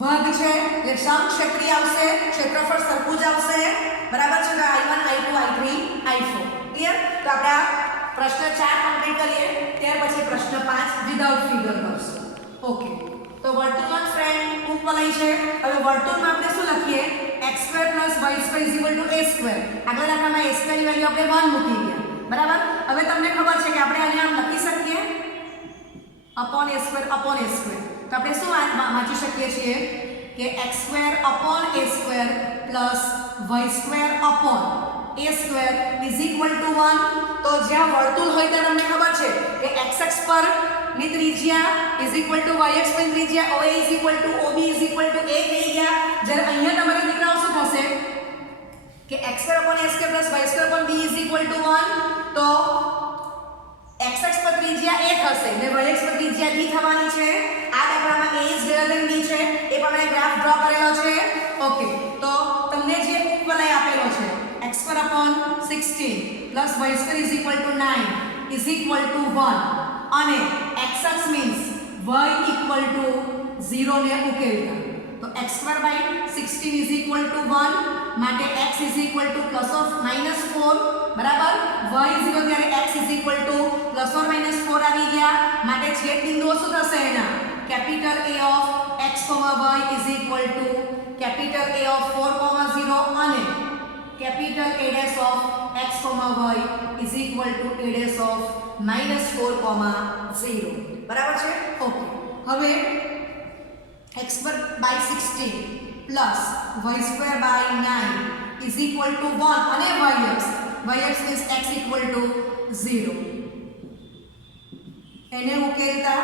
ભાગ છે એટલે સમક્ષેત્રી આવશે ક્ષેત્રફળ સરખું જ આવશે બરાબર છે I1 I2 I3 I4 clear તો આપણે આ પ્રશ્ન 4 કમ્પ્લીટ કરીએ ત્યાર પછી પ્રશ્ન 5 વિધાઉટ ફિગર કરશું ઓકે તો વર્તુળનો ફ્રેન્ડ ઉપવલય છે હવે વર્તુળમાં આપણે શું લખીએ x square plus y square is equal to a square. આગલા દાખલામાં a સ્ક્વેર ની વેલ્યુ આપણે 1 મૂકી ગયા. બરાબર. હવે તમને ખબર છે કે આપણે આને આમ લખી શકીએ upon a square upon a square. તો આપણે શું વાંચી શકીએ છીએ કે x square upon a square plus y square upon a square is equal to 1. તો જ્યાં વર્તુળ હોય ત્યાં તમને ખબર છે કે x અક્ષ પર ની ત્રિજ્યા ઇઝ ઇક્વલ ટુ y અક્ષ પર ત્રિજ્યા OA is equal two OB is equal to a થઈ ગયા. જ્યારે અહીંયા તમારે દીકરાઓ શું થશે કે x square upon a square plus y square upon b is equal to 1. તો x અક્ષ પર ત્રિજ્યા a થશે ને y અક્ષ પર ત્રિજ્યા b થવાની છે. આ દાખલામાં a is greater than b છે. એ પ્રમાણે ગ્રાફ ડ્રો કરેલો છે. ઓકે. તો તમને જે ઉપવલય આપેલો છે x square upon 16 plus y square is equal to 9 is equal to 1 અને x અક્ષ મીન્સ y ઇક્વલ ટુ 0 ને ઉકેલતા. તો x square by 16 is equal to 1 માટે x is equal to plus or minus 4 બરાબર. y 0 ત્યારે x is equal to plus or minus 4 આવી ગયા. માટે છેદ બિંદુઓ શું થશે એના capital A of x, y is equal to capital A of 4, 0 અને capital A dash of x, y is equal to A dash of -4, 0. બરાબર છે. ઓકે. હવે x square by 16 plus y square by 9 is equal to 1 અને y અક્ષ means x equal to 0. એને ઉકેલતા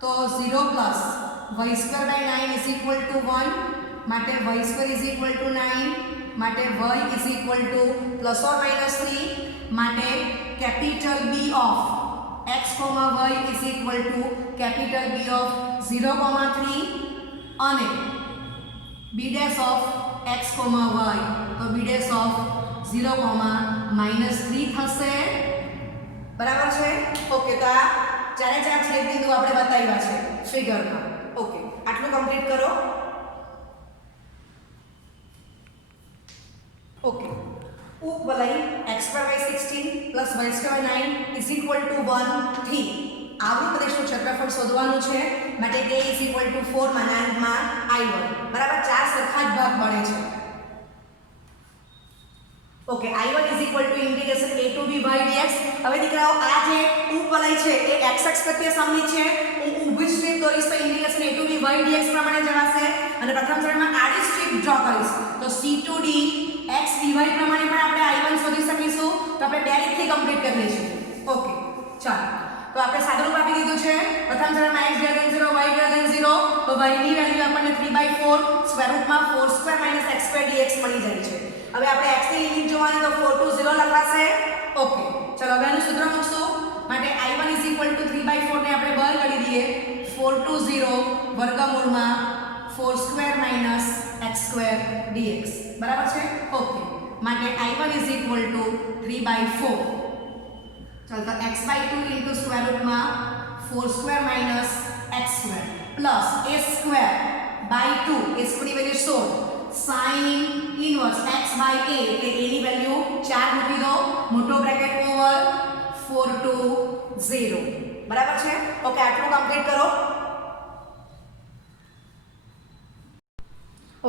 તો 0 plus y square by 9 is equal to 1 માટે y square is equal to 9 માટે y is equal to plus or minus 3 માટે capital B of x, y is equal to capital B of 0, 3 અને b dash of x, y તો b dash of 0, -3 થશે. બરાબર છે. Okay. તો આ ચારે ચાર છેદ બિંદુ આપણે બતાવ્યા છે ફિગરમાં. ઓકે. આટલું કમ્પ્લીટ કરો. ઓકે. ઉપવલય x square by 16 plus y square by 9 is equal to 1 થી આવૃત પ્રદેશનું ક્ષેત્રફળ શોધવાનું છે. માટે a ઇઝ ઇક્વલ ટુ 4 માં I1. બરાબર. ચાર સરખા જ ભાગ મળે છે. Okay. I1 is equal to integration a to b y dx. હવે દીકરાઓ આ જે ઉપવલય છે એ x અક્ષ પ્રત્યે સમમિત છે. હું ઊભી સ્ટ્રીપ દોરીશ તો integration a to b y dx પ્રમાણે જવાશે અને પ્રથમ ચરણમાં આડી સ્ટ્રીપ ડ્રો કરીશ તો c to d x dy પ્રમાણે પણ આપણે I1 શોધી શકીશું. તો આપણે બે રીતથી કમ્પ્લીટ કરી લઈશું. ઓકે. ચાલો. તો આપણે સાદુરૂપ આપી દીધું છે. પ્રથમ ચરણમાં x greater than 0 y greater than 0 તો y ની વેલ્યુ આપણને 3/4 સ્ક્વેર રૂટમાં 4 સ્ક્વેર - x સ્ક્વેર dx મળી જાય છે. હવે આપણે x ની લિમિટ જોવાની તો 4 to 0 લખાશે. ઓકે. ચલો હવે આનું સૂત્ર મૂકશું. માટે I1 3/4 ને આપણે બહાર કાઢી દઈએ. 4 to 0 વર્ગમૂળમાં 4 સ્ક્વેર - x સ્ક્વેર dx. બરાબર છે. ઓકે. માટે I1 3/4. ચાલો તો x/2 into સ્ક્વેર રૂટમાં 4 square - x square plus a square by 2 a square ની value 16 sin inverse x by a એટલે a ની વેલ્યુ 4 મૂકી દો મોટો બ્રેકેટ ઓવર 4 to 0. બરાબર છે. ઓકે. આટલું કમ્પ્લીટ કરો.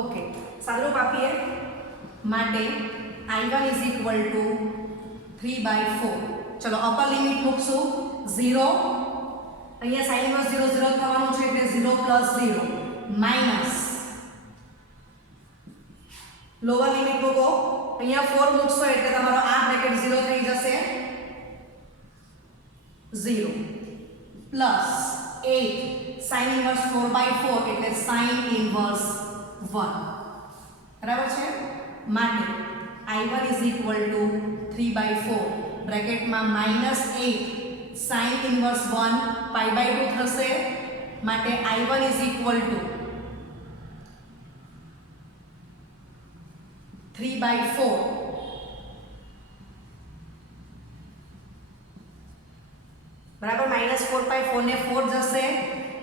ઓકે. સાદુરૂપ આપીએ. માટે I1 3/4. ચલો અપર લિમિટ મૂકશું 0. અહીંયા sin ઇનવર્સ 0 0 થવાનું છે એટલે 0 + 0 માઈનસ લોઅર લિમિટ મૂકો. અહીંયા 4 મૂકશો એટલે તમારો આ બ્રેકેટ 0 થઈ જશે 0 પ્લસ 8 sin ઇનવર્સ 4/4 એટલે sin ઇનવર્સ 1. બરાબર છે. માટે I1 3/4 બ્રેકેટમાં -8 sin ઇનવર્સ 1 pi/2 થશે. માટે I1 3/4 બરાબર. -4/4 ને 4 જશે.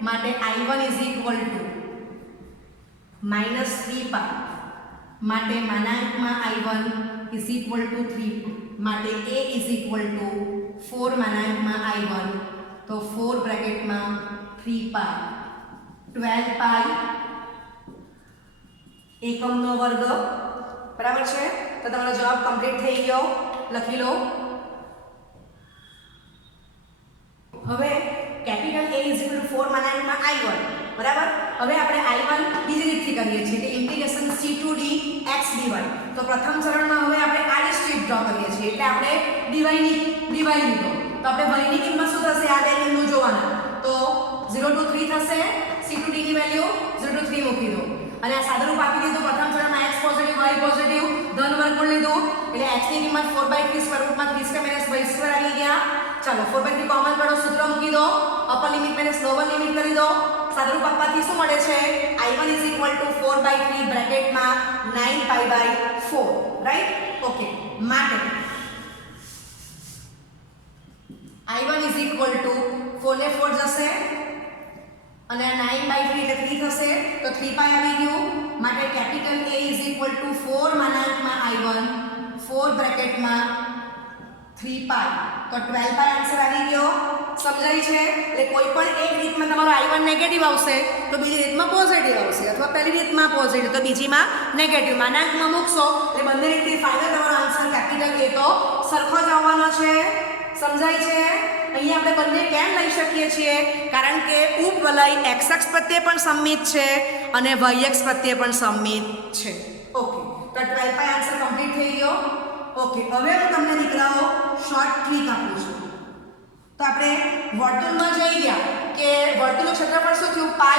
માટે I1 -3 pi. માટે માનાંકમાં I1 3 માટે a 4 માનાંકમાં I1 તો 4 બ્રેકેટમાં 3 pi 12 pi એકમનો વર્ગ, બરાબર છે. તો તમારો જવાબ કમ્પ્લીટ થઈ ગયો, લખી લો. હવે કેપિટલ A = 4 માનાંકમાં I1, બરાબર. હવે આપણે I1 બીજી રીતથી કરીએ છીએ કે integration c to d x dy. તો પ્રથમ ચરણમાં હવે આપણે આડી સ્ટ્રીપ ડ્રો કરીએ છીએ એટલે આપણે dy લીધો. તો આપણે y ની કિંમત શું થશે આ બે બિંદુ જોવાના. તો 0 to 3 થશે, c to d ની વેલ્યુ 0 to 3 મૂકી દો અને આ સાદુરૂપ આપી દીધું. પ્રથમ ચરણમાં x પોઝિટિવ y પોઝિટિવ ધન વર્ગમૂળ લીધું એટલે x ની કિંમત 4/3 સ્ક્વેર રૂટમાં 3 y સ્ક્વેર આવી ગયા. ચાલો 4/3 કોમન કાઢો, સૂત્ર મૂકી દો, upper limit minus lower limit કરી દો. સાદુરૂપ આપવાથી શું મળે છે I1 = 4/3 બ્રેકેટમાં 9π/4, રાઈટ. ઓકે, માટે I1 = 4 ને 4 જશે અને 9/3 એટલે 3 થશે તો 3π આવી ગયું. માટે કેપિટલ A = 4 માનાંકમાં I1 4 બ્રેકેટમાં 3π તો 12π આન્સર આવી ગયો. સમજાય છે? એટલે કોઈ પણ એક રીતમાં તમારો I1 નેગેટિવ આવશે તો બીજી રીતમાં પોઝિટિવ આવશે અથવા પહેલી રીતમાં પોઝિટિવ તો બીજીમાં નેગેટિવ. માનાંકમાં મૂકશો એટલે બંને રીતથી ફાઇનલ તમારો આન્સર કેપિટલ A તો સરખો જ આવવાનો છે. સમજાય છે? અહીંયા આપણે બંને કેમ લઈ શકીએ છીએ કારણ કે ઉપવલય x અક્ષ પ્રત્યે પણ સમમિત છે અને y અક્ષ પ્રત્યે પણ સમમિત છે. ઓકે, તો 12π આન્સર કમ્પ્લીટ થઈ ગયો. ઓકે, હવે હું તમને દીકરાઓ શોર્ટ ટ્રીક આપું છું. તો આપણે વર્તુળમાં જઈ ગયા કે વર્તુળનું ક્ષેત્રફળ શું થયું πr².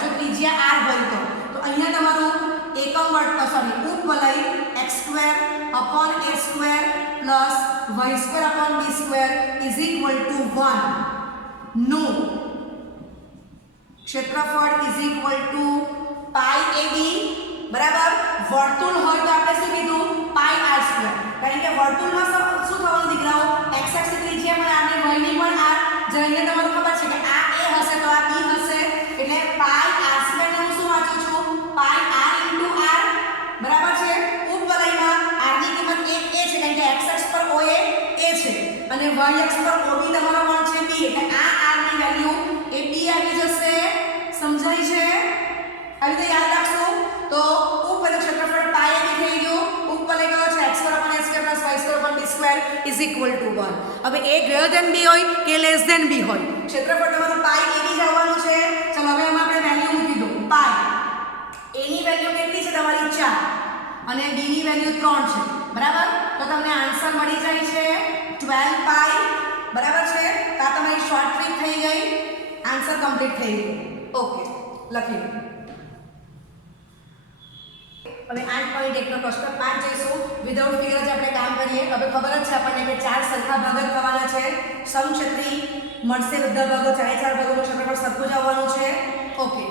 જો ત્રિજ્યા r હોય તો અહીંયા તમારું એકમ ઉપવલય x² upon a² plus y² upon b² = 1 નું ક્ષેત્રફળ = πab, બરાબર. વર્તુળ હોય તો આપણે શું કીધું πr², કારણ કે વર્તુળમાં શું થવાનું દીકરાઓ x અક્ષ ત્રિજ્યા પણ r ને y ની પણ r. જે અહીંયા તમારું ખબર છે કે આ a હશે તો આ b હશે એટલે πr² ને હું શું વાંચું છું πr * r, બરાબર છે. ઉપવલયમાં r ની કિંમત 1 a છે કારણ કે x અક્ષ પર OA a છે અને y અક્ષ પર OB તમારો કોણ છે b એટલે આ r ની વેલ્યુ એ b આવી જશે. સમજાય છે? આવી રીતે યાદ રાખશો તો ઉપવલય ક્ષેત્રફળ πab થઈ ગયું. ઉપવલય કયો છે x² + a² + y² + b² = 1. હવે a greater than b હોય કે less than b હોય ક્ષેત્રફળ તમારું πab જ આવવાનું છે. ચલો હવે એમાં આપણે વેલ્યુ મૂકી દો. π a ની વેલ્યુ કેટલી છે તમારી 4 અને b ની વેલ્યુ 3 છે, બરાબર. તો તમને આન્સર મળી જાય છે 12π, બરાબર છે. તો આ તમારી શોર્ટ ટ્રીક થઈ ગઈ, આન્સર કમ્પ્લીટ થઈ ગયો. ઓકે, લખી લો. હવે 8.1 નો પ્રશ્ન 5 જઈશું. વિધાઉટ ફિગર જ આપણે કામ કરીએ. હવે ખબર જ છે આપણને કે 4 સરખા ભાગ થવાના છે. સમક્ષેત્રી મળશે, બધા ભાગો 4 ભાગોનું ક્ષેત્રફળ સરખું જ આવવાનું છે. ઓકે,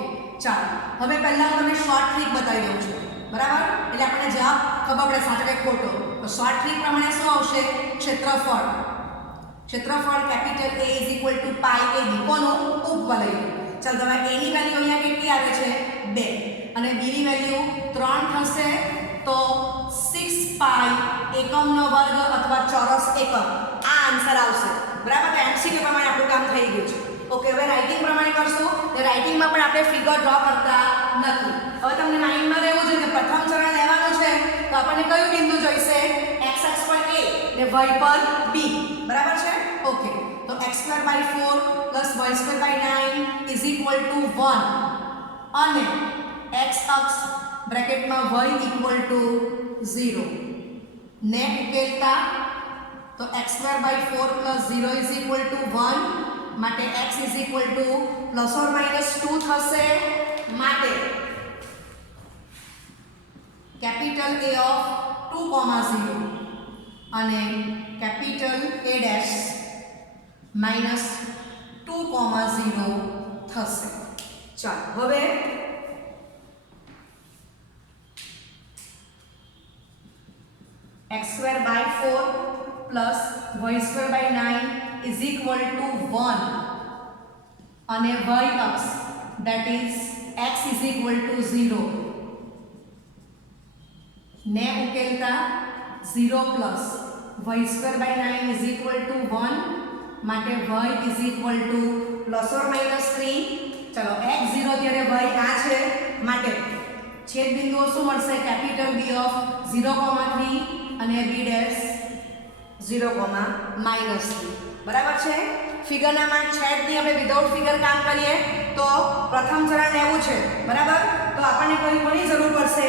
ચાલો હવે પહેલા હું તમને શોર્ટ ટ્રીક બતાવી દઉં છું, બરાબર. એટલે આપણને જવાબ ખબર પડે સાચો કે ખોટો. તો શોર્ટ ટ્રીક પ્રમાણે શું આવશે ક્ષેત્રફળ કેપિટલ A = πab કોનું ઉપવલયનું. ચાલો તમે a ની વેલ્યુ અહીંયા કેટલી આવે છે 2 અને b ની વેલ્યુ 3 થશે તો 6π એકમનો વર્ગ અથવા ચોરસ એકમ આ આન્સર આવશે, બરાબર. તો MCQ પ્રમાણે આપણું કામ થઈ ગયું છે. ઓકે, હવે રાઇટિંગ પ્રમાણે કરશું. તો રાઇટિંગમાં પણ આપણે ફિગર ડ્રો કરતા નથી. હવે તમને માઇન્ડમાં રહેવું જોઈએ કે પ્રથમ ચરણ લેવાનું છે તો આપણને કયું બિંદુ જોઈશે x અક્ષ પર a ને y પર b, બરાબર છે. ઓકે, તો x²/4 + y²/9 = 1 અને x અક્ષ બ્રેકેટમાં y = 0 ને ઉકેલતા તો x²/4 + 0 = 1 માટે x = ±2 થશે. માટે કેપિટલ A of 2, 0 અને કેપિટલ A' -2, 0 થશે. ચાલો હવે x²/4 + y²/9 = 1 અને y અક્ષ that is x = 0 ને ઉકેલતા 0 + y²/9 = 1 માટે y = ±3. ચલો x 0 ત્યારે y આ છે માટે છેદ બિંદુઓ શું મળશે કેપિટલ બી ઓફ 0,3 અને બી ડેશ 0,-3 બરાબર છે ફિગરનામાં છેદની આપણે વિધાઉટ ફિગર કામ કરીએ તો પ્રથમ ચરણ લેવું છે બરાબર તો આપણને કોની જરૂર પડશે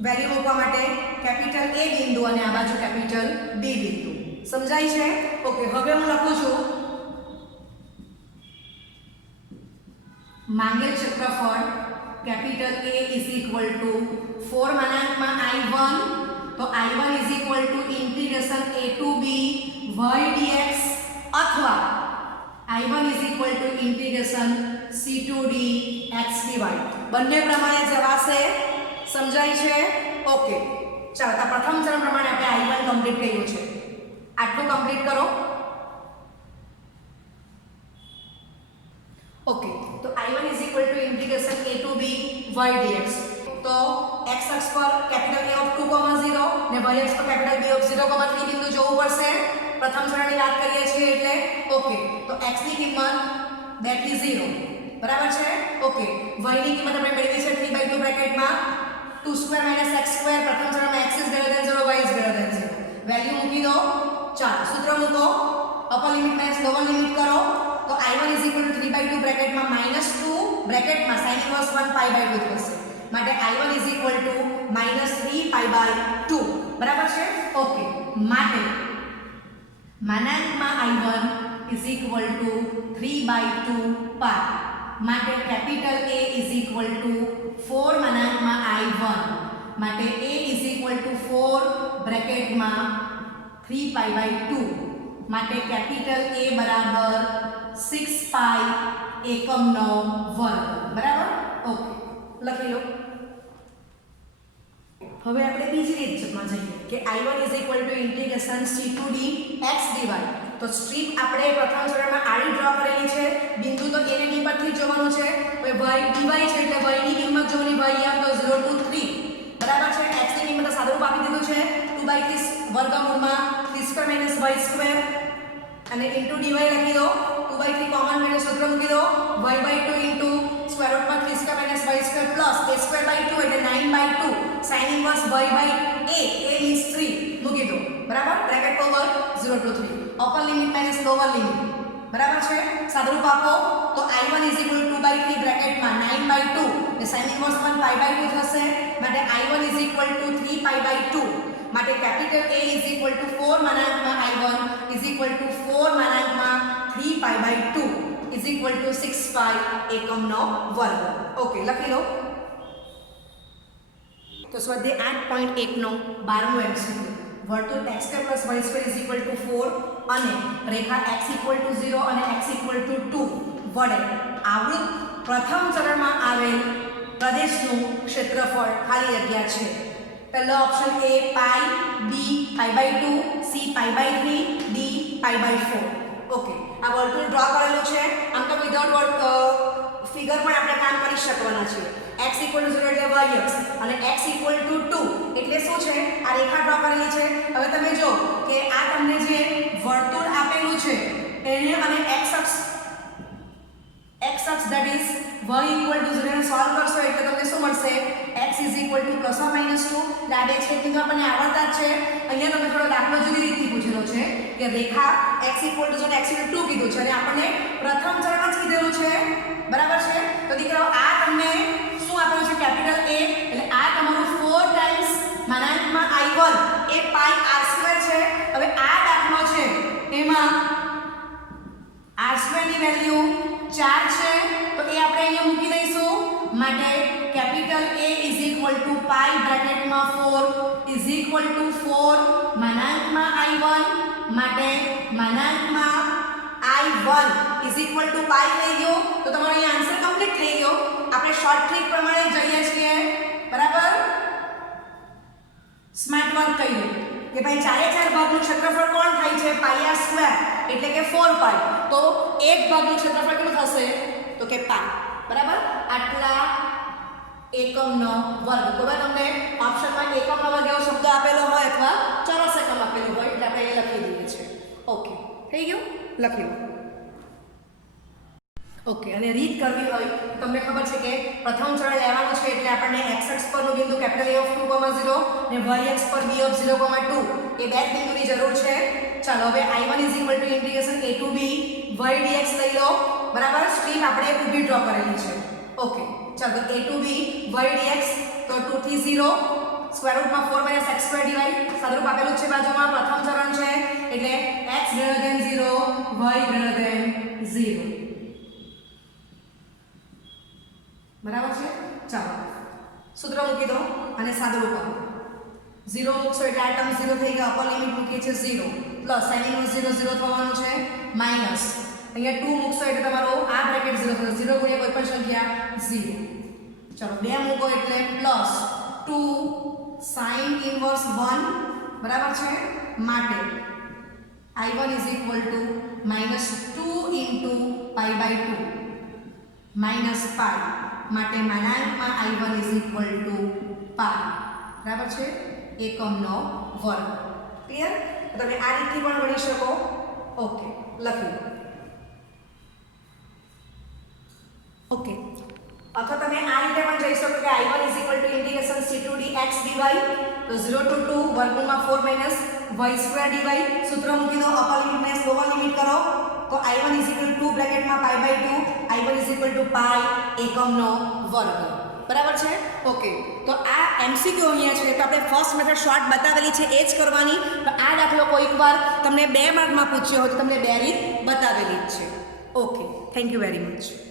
વેલ્યુ મૂકવા માટે કેપિટલ એ બિંદુ અને આ બાજુ કેપિટલ બી બિંદુ સમજાય છે ઓકે હવે હું લખું છું માંગેલ ક્ષેત્રફળ capital A is equal to 4 માનાંકમાં I1 તો I1 is equal to integration A to B y dx અથવા I1 is equal to integration C to D x dy બંને પ્રમાણે જવાશે સમજાય છે ઓકે ચાલો આ પ્રથમ ચરણ પ્રમાણે આપણે I1 કમ્પ્લીટ કર્યું છે આટલું કમ્પ્લીટ કરો ओके तो I1 is equal to integration a to b y dx तो x अक्ष पर कैपिटल A ऑफ 2,0 ने y अक्ष पर कैपिटल B ऑफ 0,3 बिंदु જોવું પડશે પ્રથમ ચરણની વાત કરીએ છીએ એટલે ઓકે તો x ની કિંમત that is 0 બરાબર છે ઓકે y ની કિંમત આપણે મેળવી છે 3/2 બ્રેકેટમાં 2² - x² પ્રથમ ચરણમાં x is greater than 0 y is greater than 0 value મૂકી દો ચાલો સૂત્ર મૂકો upper limit minus lower limit કરો तो I1 is equal to 3/2 bracket में -2 ब्रैकेट में sin इनवर्स 1 pi/2 થશે માટે I1 is equal to -3 pi/2 બરાબર છે ઓકે માટે માનાંકમાં I1 is equal to 3/2 pi માટે capital A is equal to 4 માનાંકમાં I1 માટે A is equal to 4 બ્રેકેટમાં 3 pi/2 માટે કેપિટલ A બરાબર 6 પાઈ એકમનો વર્ગ બરાબર ઓકે લખી લો હવે આપણે બીજી રીતમાં જઈએ કે I1 is equal to integration C to D x dy તો સ્ટ્રીપ આપણે પ્રથમ ચરણમાં આડી ડ્રો કરેલી છે બિંદુ તો A ને D પરથી જોવાનું છે હવે y dy છે એટલે y ની કિંમત જોવાની y આમ તો 0 to 3 બરાબર છે x ની કિંમત સાદુરૂપ આપી દીધું છે 2/3 વર્ગમૂળમાં 3² - y² અને ઇન્ટુ dy લખી દો 2/3 કોમન મેળવી સૂત્ર મૂકી દો y/2 into square રૂટમાં 3² - y² plus a²/2 એટલે 9/2 sin inverse y/a a means 3 મૂકી દો બરાબર bracket over 0 to 3 upper limit minus lower limit બરાબર છે સાદુરૂપ આપો તો I1 is equal to 2/3 બ્રેકેટમાં 9/2 એટલે sin ઇનવર્સ 1 pi/2 થશે માટે I1 is equal to 3 pi/2 માટે capital A is equal to 4 માનાંકમાં I1 is equal to 4 માનાંકમાં 3 pi/2 is equal to 6 pi એકમનો વર્ગ ઓકે લખી લો તો સ્વાધ્યાય 8.1 નો 12મો એમસીક્યુ વર્તુળ x² + y² is equal to 4 અને રેખા x equal to 0 અને x equal to 2 વડે આવૃત પ્રથમ ચરણમાં આવેલ પ્રદેશનું ક્ષેત્રફળ ખાલી જગ્યા છે પહેલો option A pi B pi/2 C pi/3 D pi/4 okay આ વર્તુળ ડ્રો કરેલું છે આમ તો વિધાઉટ ફિગર પણ આપણે કામ કરી શકવાના છે x = 0 એટલે y અક્ષ અને x = 2 એટલે શું છે આ રેખા ડ્રો કરેલી છે હવે તમે જો કે આ તમને જે વર્તુળ આપેલું છે એને અને x અક્ષ that is y = 0 ને સોલ્વ કરશો એટલે તમને શું મળશે x = +or -2 એટલે આ બે છેદબિંદુ આપણને આવડતા જ છે અહીંયા તમે થોડો દાખલો જુદી રીતથી પૂછેલો છે કે રેખા x = 0 ને x = 2 કીધું છે અને આપણને પ્રથમ ચરણ જ કીધેલું છે બરાબર છે તો દીકરાઓ આ તમને શું આપેલું છે કેપિટલ A એટલે આ તમારું 4 ટાઈમ્સ માનાંકમાં I1 એ પાઈ r² છે હવે આ દાખલો છે એમાં r² ની વેલ્યુ 4 છે તો એ આપણે અહીંયા મૂકી દઈશું માટે capital A is equal to pi બ્રેકેટમાં 4 is equal to 4 માનાંકમાં I1 માટે માનાંકમાં I1 is equal to pi થઈ ગયો તો તમારો અહીં આન્સર કમ્પ્લીટ થઈ ગયો આપણે શોર્ટ ટ્રિક પ્રમાણે જઈએ છીએ બરાબર સ્માર્ટ વર્ક કર્યું કે ભાઈ 4/4 ભાગનું ક્ષેત્રફળ કોણ થાય છે પાઈ r² એટલે કે 4 પાઈ તો એક ભાગનું ક્ષેત્રફળ કેટલું થશે તો કે પાઈ બરાબર આટલા એકમનો વર્ગ તો ભાઈ તમને ઓપ્શનમાં એકમનો વર્ગ એવો શબ્દ આપેલો હોય અથવા ચોરસ એકમ આપેલું હોય એટલે આપણે એ લખી દઈએ છીએ ઓકે થઈ ગયું લખ્યું ઓકે, અને રીત કરવી હોય તો તમને ખબર છે કે પ્રથમ ચરણ લેવાનું છે એટલે આપણને x અક્ષ પરનું બિંદુ કેપિટલ A of 2,0 અને y અક્ષ પર b of 0,2 એ બે બિંદુની જરૂર છે. ચાલો હવે I1 integration a to b y dx લઈ લો. બરાબર, સ્ટ્રીમ આપણે ઊભી ડ્રો કરેલી છે. ઓકે, ચાલો a to b y dx તો 2 થી 0 સ્ક્વેર રૂટમાં 4 - x² dy સાદુરૂપ આપેલું છે બાજુમાં. પ્રથમ ચરણ છે એટલે x > 0 y > 0. બરાબર છે. ચાલો સૂત્ર મૂકી દો અને સાદુરૂપ આપો. 0 મૂકશો એટલે આ ટર્મ 0 થઈ ગયા. અપર લિમિટ મૂકીએ છીએ 0 પ્લસ sin ઇન્વર્સ 0 0 થવાનું છે માઈનસ અહીંયા 2 મૂકશો એટલે તમારો આ બ્રેકેટ 0 થશે. 0 ગુણ્યા કોઈ પણ સંખ્યા 0. ચાલો 2 મૂકો એટલે પ્લસ 2 sin ઇન્વર્સ 1 બરાબર છે. માટે I1 -2 * π/2 માઈનસ પાઈ માટે માનાંકમાં I1 π બરાબર છે એકમનો વર્ગ. ક્લિયર? તમે આ રીતથી પણ ગણી શકો. ઓકે, લખી લો. ઓકે, અથવા તમે આ રીતે પણ જઈ શકો કે I1 integration c to dx dy તો 0 to 2 વર્ગમૂળમાં 4 - y² dy સૂત્ર મૂકી દો. Upper limit minus lower limit કરો તો I1 2 બ્રેકેટમાં π/2 I1 π એકમનો વર્ગ. બરાબર છે. ઓકે, તો આ એમસીક્યુ અહીંયા છે તો આપણે ફર્સ્ટ મેથડ શોર્ટ બતાવેલી છે એ જ કરવાની. તો આ દાખલો કોઈક વાર તમને 2 માર્કમાં પૂછ્યો હોય તો તમને 2 રીત બતાવેલી જ છે. Okay, thank you very much.